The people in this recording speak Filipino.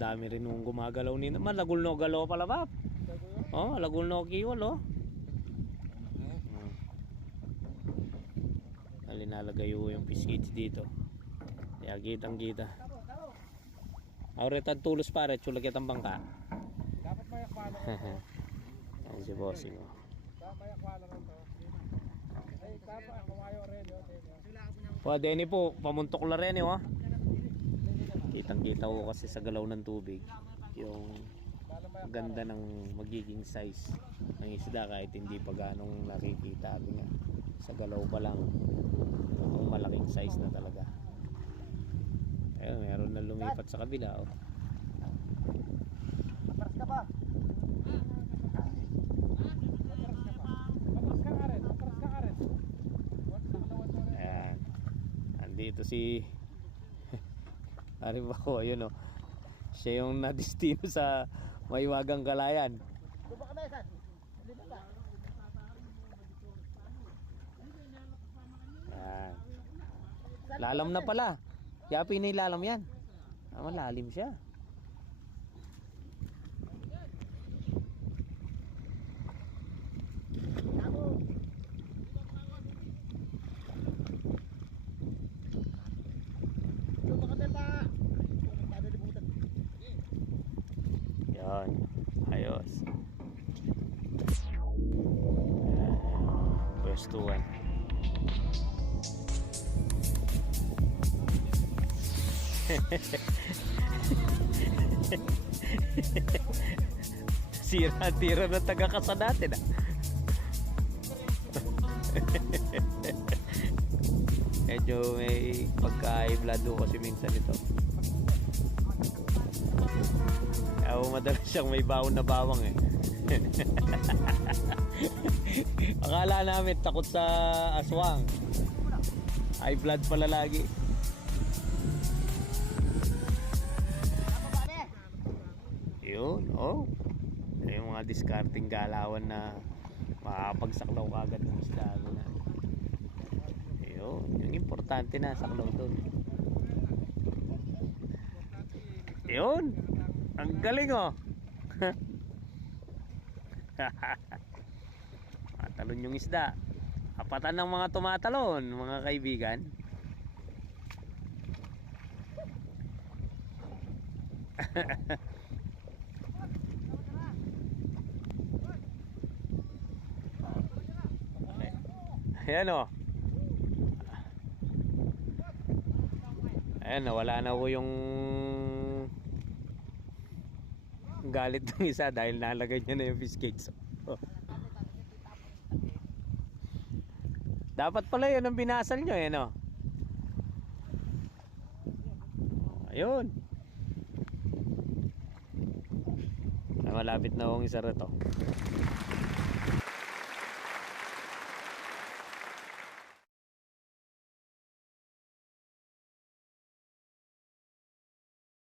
dami rin nung gumagalaw nito. Man, lagulno galaw pala ba? Oh, lagulno kiwal oh. Nalinalagay yung fish cage dito. Kaya kitang kita. Auretan tulos pare, chulagyan ang bangka. Dapat may akwala rin to. Yan si bossing oh. Dapat may akwala rin to. Ay, dapat kumayo rin yun. O, Denny po, pamuntok na rin oh. Kitang kita ko kasi sa galaw ng tubig yung ganda ng magiging size ng isda kahit hindi pa ganong nakikita nga. Sa galaw pa lang yung malaking size na talaga. Ayun, meron na lumipat sa kabila oh. Paras ka ba? Paras ka rin. Paras ka rin. Ayan. Andito si Ari ba ko, ayun oh. Siya yung nadestino sa Maiwagang Galayan. Tuba ka na isan. Libo ka. Ayan. Lalam na pala. Yapi na ilalam yan. Malalim siya. Yan. Ayos. Pwestuhan. Sira-tira na taga-kasa natin ah. Medyo may pagka-i-blood kasi minsan ito. Madalas siyang may bawon na bawang eh. Akala namin takot sa aswang. High blood pala lagi. Yun, oh. Yung mga discarding galawan na makakapagsaklaw kagad ng isda na. Yun, yung importante na saklaw doon. Yun. Ang galing oh. Matalon yung isda. Apatan ng mga tumatalon, mga kaibigan. Ayan oh. Ayan, nawala na ho yung galit ng isa dahil nalagay niya na yung fish cage. Oh. Dapat pala yun ang binasal nyo eh no? Ayun. Malapit na akong isa rito.